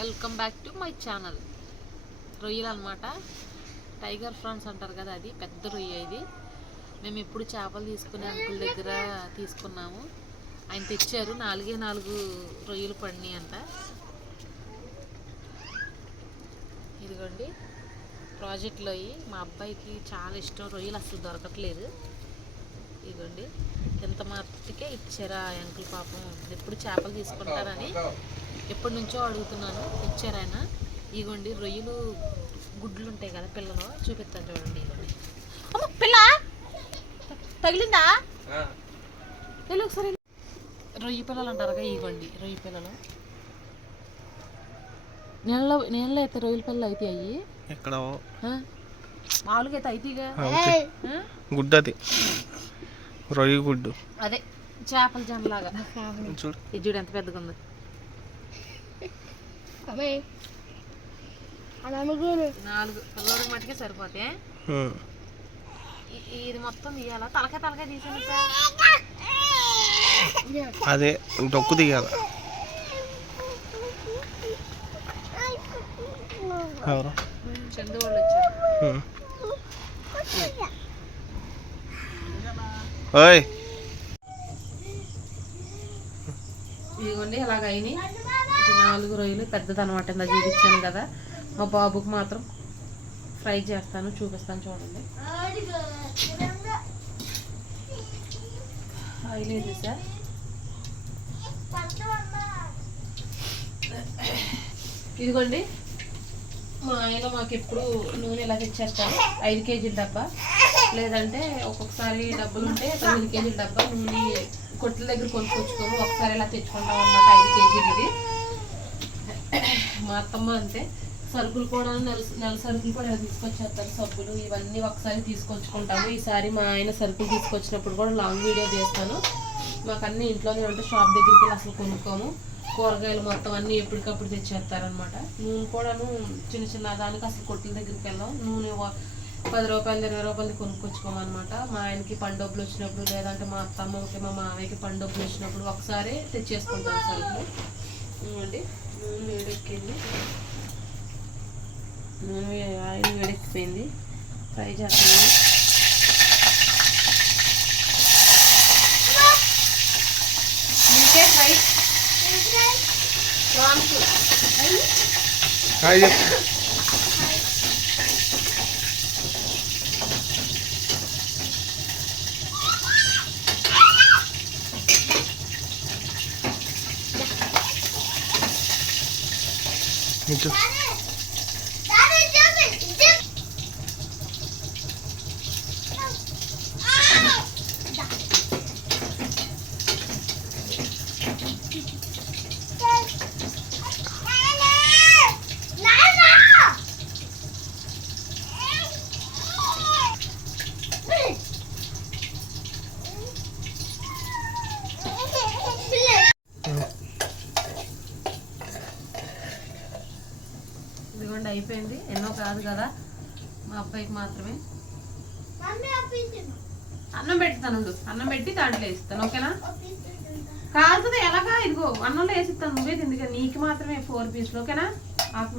Welcome back to my channel. రొయ్యలు అనమాట, tiger France అంటారు కదా, అది పెద్ద రొయ్య. ఇది మేము ఎప్పుడు చేపలు తీసుకునే అంకుల్ దగ్గర తీసుకున్నాము. ఆయన తెచ్చారు, 4 రొయ్యలు పడినాయి అంట. ఇదిగోండి ప్రాజెక్ట్లో మా అబ్బాయికి చాలా ఇష్టం రొయ్యలు, అసలు దొరకట్లేదు. ఇదిగోండి ఎంత మట్టుకే ఇచ్చారా అంకుల్, పాపం ఎప్పుడు చేపలు తీసుకుంటారని ఎప్పటి నుంచో అడుగుతున్నాను, ఇచ్చారు ఆయన. ఇగోండి రొయ్యలు గుడ్లు ఉంటాయి కదా పిల్లలు, చూపిస్తాను చూడండి. ఇగోండి అమ్మ పిల్ల తగిలిందా, వెళ్ళి ఒకసారి. రొయ్య పిల్లలు అంటారు కదా, ఇగోండి రొయ్య పిల్లలు. నీళ్ళలో అయితే రొయ్యల పిల్లలు అయితే అయ్యి ఎక్కడ మామూలుగా అయితే అయితేగా గుడ్డు, అది రొయ్య గుడ్డు, అదే చేపల జంలాగా. ఇది చూడు ఎంత పెద్దగా ఉంది. 4 పిల్లలకి మట్టుకే సరిపోతే ఇది మొత్తం తీయాలా? తలకాయ తీసాను, అదే డొక్కు తీయాల. చందు వాళ్ళు వచ్చారు. ఇదిగోండి అలాగ అయినాయి. ఇది 4 రొయ్యలు, పెద్దది అనమాట. ఇందా చూపించాను కదా, మా బాబుకి మాత్రం ఫ్రై చేస్తాను, చూపిస్తాను చూడండి. ఆయిల్ వేసేసా. ఇదిగోండి మా ఆయన మాకు ఎప్పుడు నూనె ఇలా తెచ్చేస్తారు, 5 కేజీల డబ్బా, లేదంటే ఒక్కొక్కసారి డబ్బులు ఉంటే 9 కేజీల డబ్బా నూనె కొట్ల దగ్గర కొనుక్కొచ్చుకోము, ఒకసారి ఇలా తెచ్చుకుంటాం అన్నమాట. 5 కేజీలు ఇది. మా అత్తమ్మ అంతే, సరుకులు కూడా నెల సరుకులు కూడా తీసుకొచ్చేస్తారు, సబ్బులు ఇవన్నీ ఒకసారి తీసుకొచ్చుకుంటాము. ఈసారి మా ఆయన సరుకులు తీసుకొచ్చినప్పుడు కూడా లాంగ్ వీడియో చేస్తాను. మాకు అన్నీ ఇంట్లోనే ఉంటే షాప్ దగ్గరికి వెళ్ళి అసలు కొనుక్కోము. కూరగాయలు మొత్తం అన్నీ ఎప్పటికప్పుడు తెచ్చేస్తారనమాట. నూనె కూడాను చిన్న దానికి అసలు కొట్ల దగ్గరికి వెళ్ళాం. నూనె 10 రూపాయలు 20 రూపాయలు కొనుక్కొచ్చుకోమన్నమాట. మా ఆయనకి పండొబ్బులు వచ్చినప్పుడు, లేదంటే మా అత్తమ్మకి మా మామయ్యకి పండొబ్బులు వచ్చినప్పుడు ఒకసారి తెచ్చేసుకుంటాం సరుకులు. ఇవ్వండి నూనె వేడెక్కింది, ఆయిల్ వేడెక్కిపోయింది, ఫ్రై చేస్తాను. ఫ్రై ప్రాన్స్ ఇదిగోండి అయిపోయింది. ఎన్నో కాదు కదా, మా అబ్బాయికి మాత్రమే. అన్నం పెడతాను, అన్నం పెట్టి దాంట్లో వేస్తాను, ఓకేనా? కాదుతుంది ఎలాగా, ఇదిగో అన్నంలో వేసిస్తాను, నువ్వే తింది కదా, నీకు మాత్రమే 4 పీసులు, ఓకేనా? ఆకు